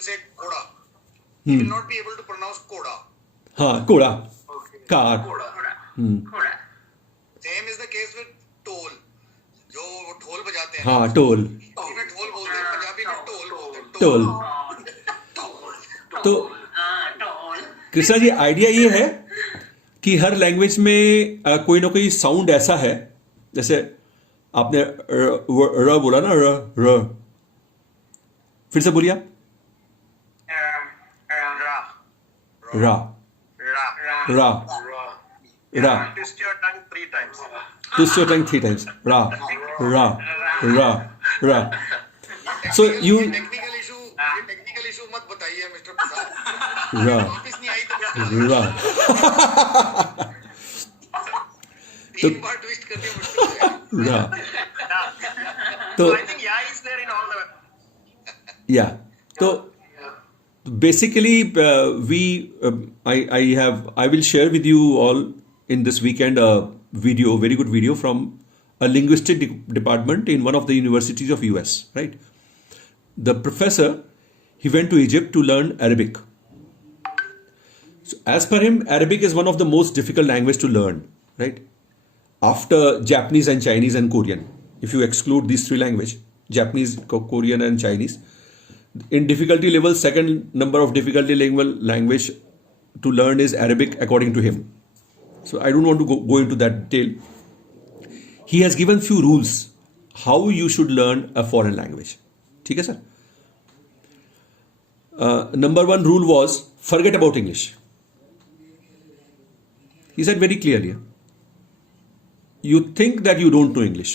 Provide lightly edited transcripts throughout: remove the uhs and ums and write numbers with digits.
will say koda. He will not be able to pronounce koda. हाँ कोड़ा, Okay. Car. Koda. Same is the case with toll. जो वो ढोल बजाते हैं. हाँ टोल. हिंदी में ढोल बोलते हैं, पंजाबी में टोल बोलते हैं. टोल. तो Toll. कृष्णा जी आइडिया ये है कि हर लैंग्वेज में कोई ना कोई साउंड ऐसा है, जैसे आपने र बोला ना, र र फिर से बोलिए आप. Ra. रा Ra. रा रा. Twist your tongue 3 times. Twist your tongue 3 times. Ra ra ra ra. So you technical issue मत बताइए मिस्टर प्रसाद. ra वापस नहीं आई तो ra. 3 बार ट्विस्ट करनी मुश्किल है. ra. So तो I think yeah is there in all the. या तो basically I will share with you all in this weekend a video, very good video from a linguistic department in one of the universities of US, right? The professor, he went to Egypt to learn Arabic. So as per him, Arabic is one of the most difficult language to learn, right? After Japanese and Chinese and Korean, if you exclude these three languages, Japanese, Korean and Chinese, in difficulty level, second number of difficulty level language to learn is Arabic according to him. So I don't want to go into that detail. He has given few rules how you should learn a foreign language. ठीक है sir? Number one rule was forget about English. He said very clearly, you think that you don't know English.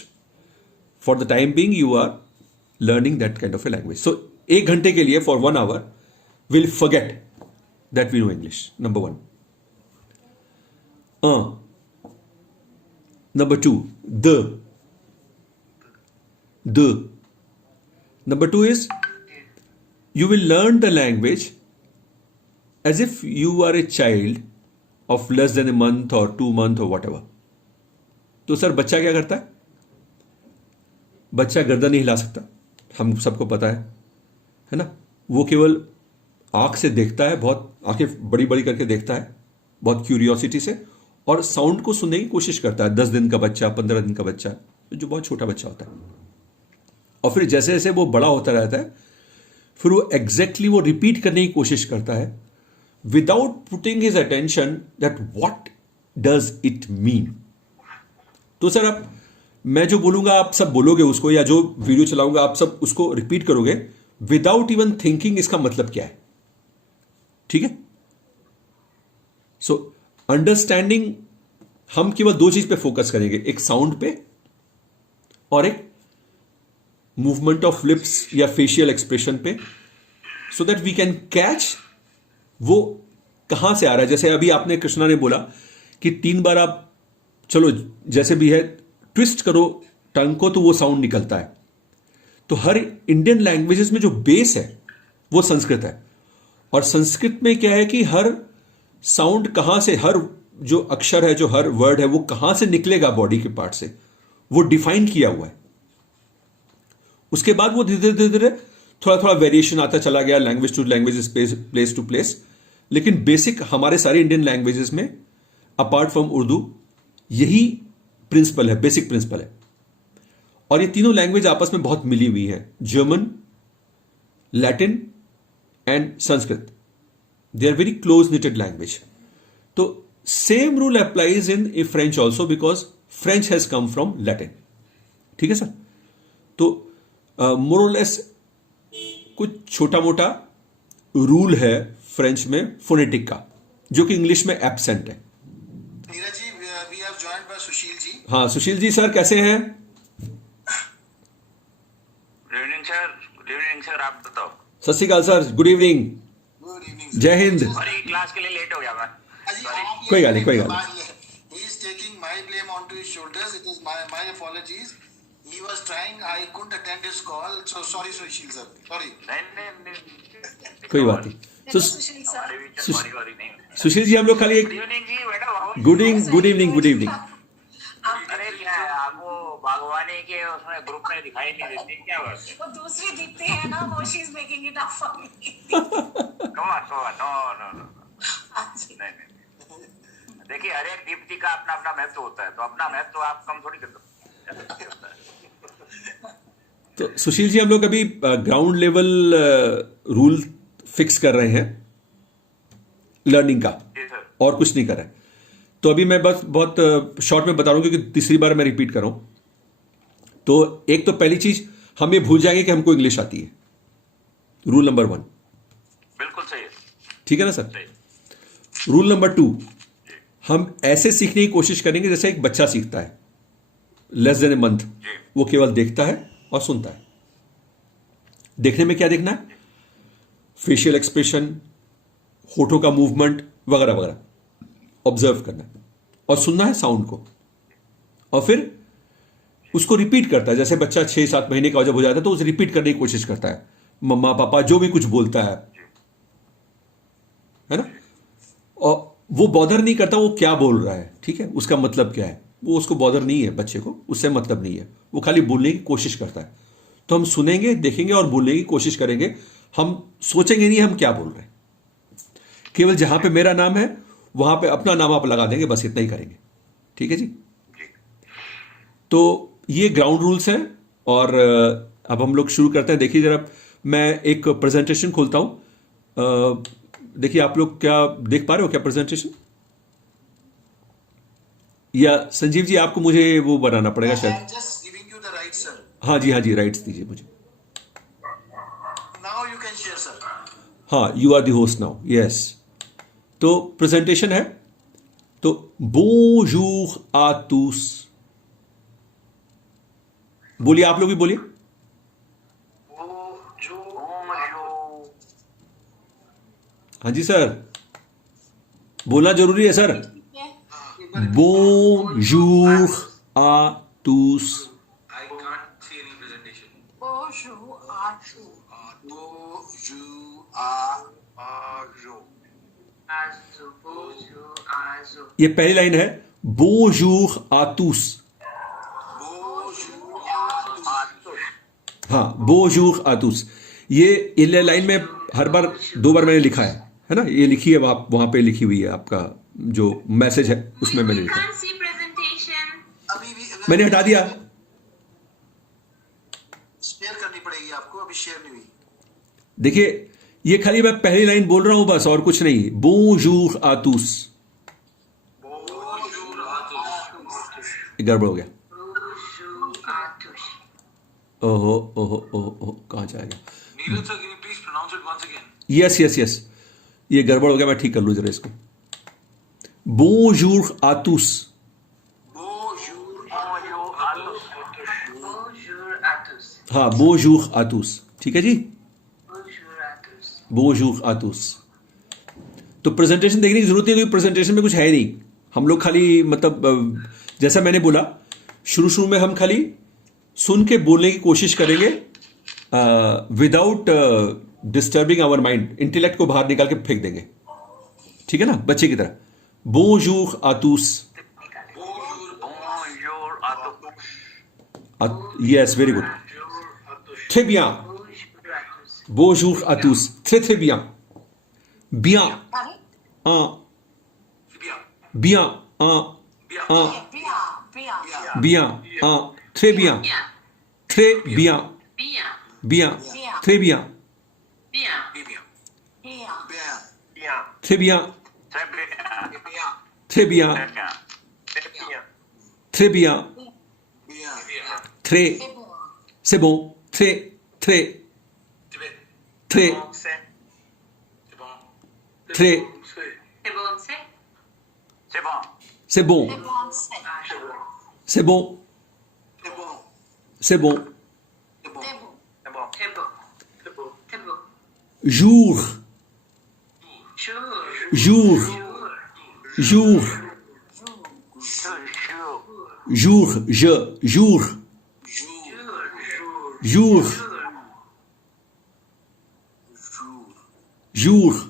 For the time being, you are learning that kind of a language. So 1 घंटे के लिए for 1 hour we'll forget that we know English. Number one. Number two, the. Number two is you will learn the language as if you are a child of less than a month or 2 months or whatever. तो sir बच्चा क्या करता है? बच्चा गर्दन नहीं हिला सकता, हम सबको पता है ना. वो केवल आंख से देखता है, बहुत आंखें बड़ी बड़ी करके देखता है, बहुत क्यूरियोसिटी से, और साउंड को सुनने की कोशिश करता है. 10 दिन का बच्चा, 15 दिन का बच्चा, जो बहुत छोटा बच्चा होता है. और फिर जैसे जैसे वो बड़ा होता रहता है, फिर वो एग्जैक्टली वो रिपीट करने की कोशिश करता है without putting his attention that what does it mean. तो सर आप, मैं जो बोलूंगा आप सब बोलोगे उसको, या जो वीडियो चलाऊंगा आप सब उसको रिपीट करोगे विदाउट इवन थिंकिंग इसका मतलब क्या है. ठीक है? सो अंडरस्टैंडिंग, हम केवल 2 चीज पे फोकस करेंगे, एक साउंड पे और एक मूवमेंट ऑफ लिप्स या फेशियल एक्सप्रेशन पे, so that we can catch वो कहां से आ रहा है. जैसे अभी आपने, कृष्णा ने बोला कि 3 बार आप, चलो जैसे भी है, ट्विस्ट करो टंग को तो वो साउंड निकलता है. तो हर इंडियन लैंग्वेजेस में जो बेस है वो संस्कृत है, और संस्कृत में क्या है कि हर साउंड कहां से, हर जो अक्षर है, जो हर वर्ड है, वो कहां से निकलेगा बॉडी के पार्ट से, वो डिफाइन किया हुआ है. उसके बाद वो धीरे धीरे थोड़ा थोड़ा वेरिएशन आता चला गया, language to language, place to place. लेकिन बेसिक हमारे सारे इंडियन लैंग्वेजेस में अपार्ट फ्रॉम उर्दू यही प्रिंसिपल है, बेसिक प्रिंसिपल है. और ये तीनों लैंग्वेज आपस में बहुत मिली हुई है, German, Latin and Sanskrit. They are very close knitted language. तो same rule applies in French also, because French has come from Latin. ठीक है सर? तो मोर और लेस कुछ छोटा मोटा रूल है फ्रेंच में फोनेटिक का, जो कि इंग्लिश में एब्सेंट है. Neeraj ji, we have joined by Sushil ji. हाँ सुशील जी सर, कैसे हैं? गुड इवनिंग सर, आप बताओ. सत श्री अकाल sir, good evening, good evening. जय हिंद. सॉरी, क्लास के लिए लेट हो गया मैं. कोई गल नहीं, कोई गल नहीं. He is taking my blame onto his shoulders. It is my apologies. He was trying. I couldn't attend his call. So sorry, Sushil sir. Sorry. नहीं कोई बात नहीं. हमारे बीच में सॉरी नहीं. सुशील जी, हम लोग खाली एक गुड इवनिंग जी मैडम. Good evening. अरे क्या है, आप वो बागवानी के उसमें ग्रुप में दिखाई नहीं देती, क्या बात है? वो दूसरी दीप्ति है ना, वो she is making it up for me. Come on, no no no, नहीं नहीं। देखिए, हर एक दीप्ति का अपना अपना महत्व होता है, तो अपना महत्व आप कम थोड़ी कर दो। तो सुशील जी, हम लोग अभी ग्राउंड लेवल रूल फिक्स कर रहे हैं लर्निंग का, जी सर। और कुछ नहीं कर रहे हैं। तो अभी मैं बस बहुत शॉर्ट में बता रहा हूं, क्योंकि तीसरी बार मैं रिपीट कर रहा हूं। तो एक तो पहली चीज, हम ये भूल जाएंगे कि हमको इंग्लिश आती है। रूल नंबर 1, बिल्कुल सही है, ठीक है ना सर? सही। रूल नंबर 2, हम ऐसे सीखने की कोशिश करेंगे जैसे एक बच्चा सीखता है, लेस देन ए मंथ। जी। वो केवल देखता है और सुनता है। देखने में क्या देखना है? फेशियल एक्सप्रेशन, होठों का मूवमेंट वगैरह वगैरह ऑब्जर्व करना है, और सुनना है साउंड को, और फिर उसको रिपीट करता है। जैसे बच्चा 6-7 महीने का जब हो जाता है तो उसे रिपीट करने की कोशिश करता है, मम्मा पापा जो भी कुछ बोलता है ना? और वो बॉदर नहीं करता वो क्या बोल रहा है, ठीक है, उसका मतलब क्या है, वो उसको बॉदर नहीं है, बच्चे को उससे मतलब नहीं है। वो खाली बोलने की कोशिश करता है। तो हम सुनेंगे, देखेंगे और बोलने की कोशिश करेंगे। हम सोचेंगे नहीं हम क्या बोल रहे हैं। केवल जहां पे मेरा नाम है वहां पे अपना नाम आप लगा देंगे, बस इतना ही करेंगे। ठीक है जी? तो ये ग्राउंड रूल्स हैं। और अब हम लोग शुरू करते हैं। देखिए जरा, मैं एक प्रेजेंटेशन खोलता हूं। देखिए, आप लोग क्या देख पा रहे हो क्या प्रेजेंटेशन? या संजीव जी, आपको मुझे वो बनाना पड़ेगा शायद। I'm just giving you the right, sir. हाँ जी, हाँ जी, राइट्स दीजिए मुझे। Now you can share, sir. हाँ, you are the host now, yes. तो प्रेजेंटेशन है। तो बोंजूर आ tous। बोलिए, आप लोग भी बोलिए। हाँ जी सर, बोलना जरूरी है सर। बोंजूर आ tous। I can't see any presentation. Bonjour à tous. ये पहली लाइन है, बोंजूर आ tous। हाँ, बोंजूर आ tous। ये लाइन में हर बार 2 बार मैंने लिखा है ना? ये लिखी है, वहां पे लिखी हुई है, आपका जो मैसेज है उसमें मैंने लिखा है। अभी भी मैंने हटा दिया। शेयर करनी पड़ेगी आपको, अभी शेयर नहीं हुई। देखिए, ये खाली मैं पहली लाइन बोल रहा हूं बस, और कुछ नहीं। बोंजूर आ tous। गड़बड़ हो गया। ओहो ओहो ओहो, कहां जाएगा? Neeraj sir, can you please pronounce it once again? Yes yes yes, ये गड़बड़ हो गया, मैं ठीक कर लूं जरा इसको। बोंजूर आ tous। हाँ, बोंजूर आ tous, ठीक है जी? बोंजूर आ tous। तो प्रेजेंटेशन देखने की जरूरत नहीं, क्योंकि प्रेजेंटेशन में कुछ है नहीं। हम लोग खाली मतलब जैसा मैंने बोला, शुरू में हम खाली सुन के बोलने की कोशिश करेंगे, without disturbing our mind. Intellect को बाहर निकाल के फेंक देंगे, ठीक है ना, बच्चे की तरह। बोंजूर आ tous। Yes, very good, très bien। Bonjour à tous, très très bien, bien, un, bien, un, bien, un, très bien, très bien, bien, très bien, très bien, très bien, très bien, très, c'est bon, très, très, très, très, c'est bon, c'est bon, c'est bon, jour, jour, jour, jour, jour, jour, jour,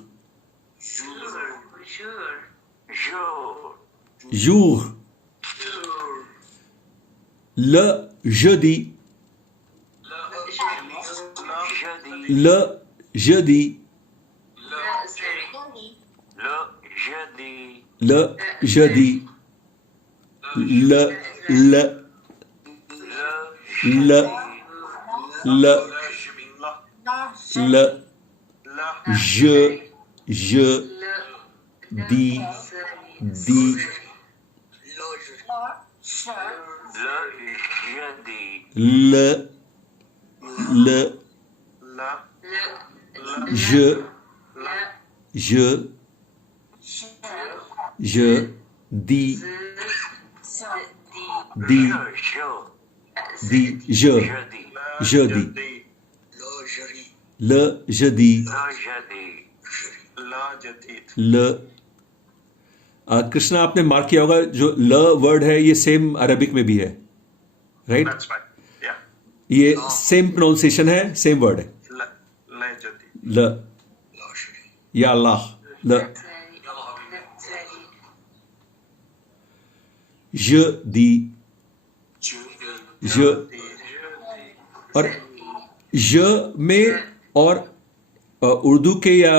jour, le jeudi, Le jeudi. Le jeudi. Le jeudi. Le le le le le je di di Le jeudi. le je di di di Jeudi. jeudi le jeudi ल कृष्णा आपने mark किया होगा जो ल word है ये same Arabic में भी है राइट That's right. Yeah. ये सेम प्रोनाउंसिएशन है सेम वर्ड है ल या अल्लाह ल ज दी ज और ज में और उर्दू के या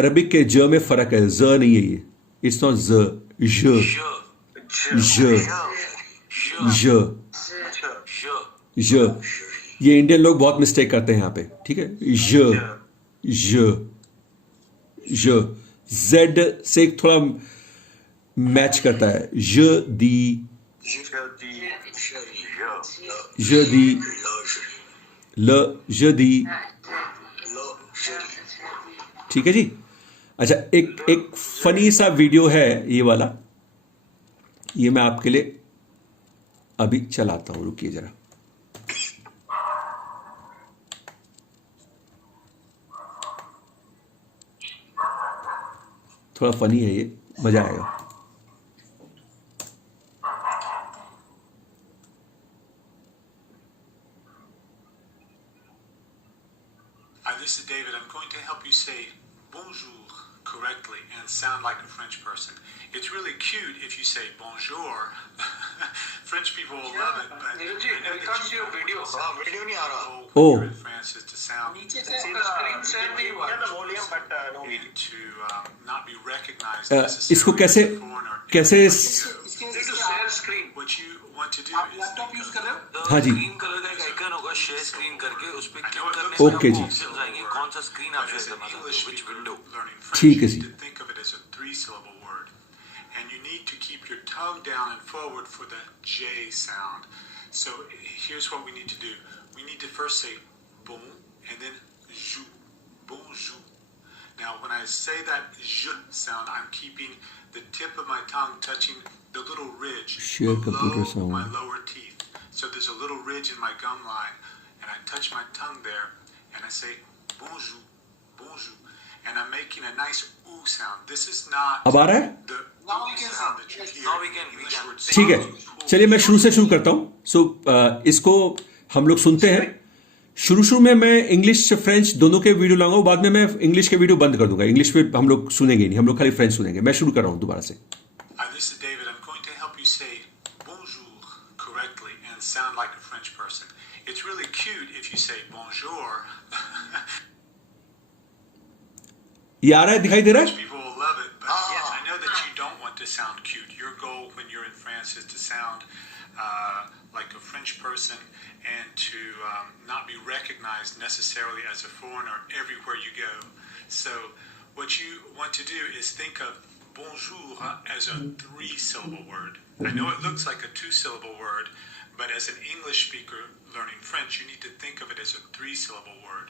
अरबिक के ज में फर्क है ज नहीं है ये इट्स नॉट ज ज ज ज ये इंडियन लोग बहुत मिस्टेक करते हैं यहाँ पे ठीक है ज जेड से थोड़ा मैच करता है ज दी ल ज दी ठीक है जी अच्छा एक फनी सा वीडियो है ये वाला ये मैं आपके लिए अभी चलाता हूं रुकिए जरा थोड़ा फनी है ये मजा आएगा Hi, this is David. I'm going to help you say bonjour correctly and sound like a French person. It's really cute if you say bonjour. French people will love it, but Neeraj ji, I know we that can't you see your don't video. want to sound video नहीं आ रहा। when Oh. you're in France is to sound See the screen share नहीं हुआ. and to not be recognized इसको necessarily कैसे as a foreigner. कैसे You need to share screen. What you want to do आप is laptop use कर रहे हो? हाँ जी। ग्रीन कलर का एक आइकन होगा शेयर स्क्रीन करके उस पे I क्लिक know it करने looks से like Okay a जी। ऑप्शंस आएंगे कौन सा स्क्रीन आप But शेयर as an करना चाहते English हो which speaker window learning French, ठीक है you ji. need to think of it as a three-syllable word. And you need to keep your tongue down and forward for the J sound. So here's what we need to do. We need to first say bon and then jou. Bonjour. Now when I say that j sound, I'm keeping the tip of my tongue touching the little ridge Share computer below sound. my lower teeth. So there's a little ridge in my gum line and I touch my tongue there and I say bonjour, bonjour. And I'm making a nice ooh sound. This is not अब आ रहा है the Now we can sound that you hear Now we in can- we English can. word ठीक है sound. चलिए मैं शुरू से शुरू करता हूं सो इसको हम लोग सुनते हैं शुरू में मैं इंग्लिश फ्रेंच दोनों के वीडियो लाऊंगा बाद में मैं इंग्लिश के वीडियो बंद कर दूंगा इंग्लिश पे हम लोग सुनेंगे नहीं हम लोग खाली फ्रेंच सुनेंगे मैं शुरू कर रहा हूं दोबारा से Hi, this is David. I'm going to help you say bonjour correctly and sound like a French person. It's really cute if you say bonjour. ये आ रहा है दिखाई दे रहा है People will love it, but I know that you don't want to sound cute. Your goal when you're in France is to sound like a French person and to not be recognized necessarily as a foreigner everywhere you go. So what you want to do is think of bonjour as a three-syllable word. I know it looks like a two-syllable word, but as an English speaker learning French, you need to think of it as a three-syllable word.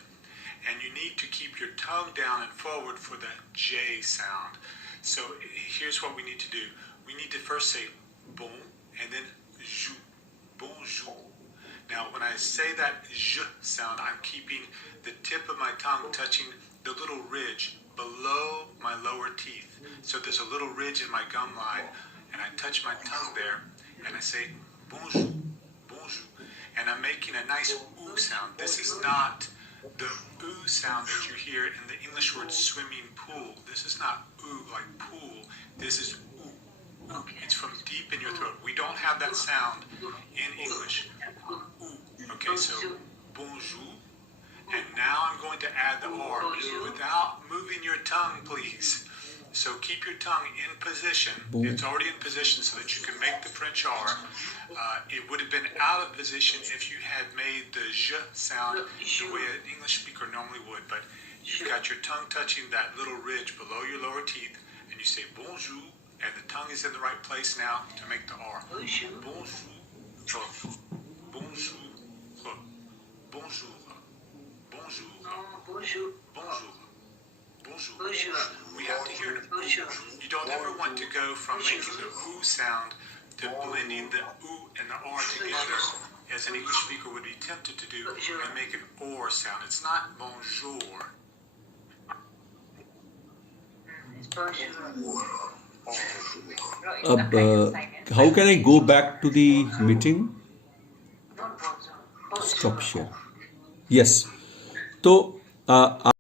And you need to keep your tongue down and forward for the J sound. So here's what we need to do. We need to first say bon and then jou, bonjour. Now when I say that j sound, I'm keeping the tip of my tongue touching the little ridge below my lower teeth. So there's a little ridge in my gum line and I touch my tongue there and I say bonjour, bonjour. And I'm making a nice ooh sound. This is not the ooh sound that you hear in the English word swimming pool. This is not ooh like pool. This is ooh. It's from deep in your throat. We don't have that sound in English. Ooh. Okay, so bonjour. And now I'm going to add the R. Without moving your tongue, please. So keep your tongue in position. It's already in position so that you can make the French R. It would have been out of position if you had made the J sound the way an English speaker normally would. But you've got your tongue touching that little ridge below your lower teeth, and you say bonjour, and the tongue is in the right place now to make the R. Bonjour. Bonjour. Bonjour. Bonjour. Bonjour. Bonjour. Bonjour. Bonjour. Bonjour. We have to hear it. Bonjour. You don't ever want to go from making the OO sound to blending the OO and the R together, as an English speaker would be tempted to do, and make an OR sound. It's not bonjour. How can I go back to the meeting? Stop share. Yes. तो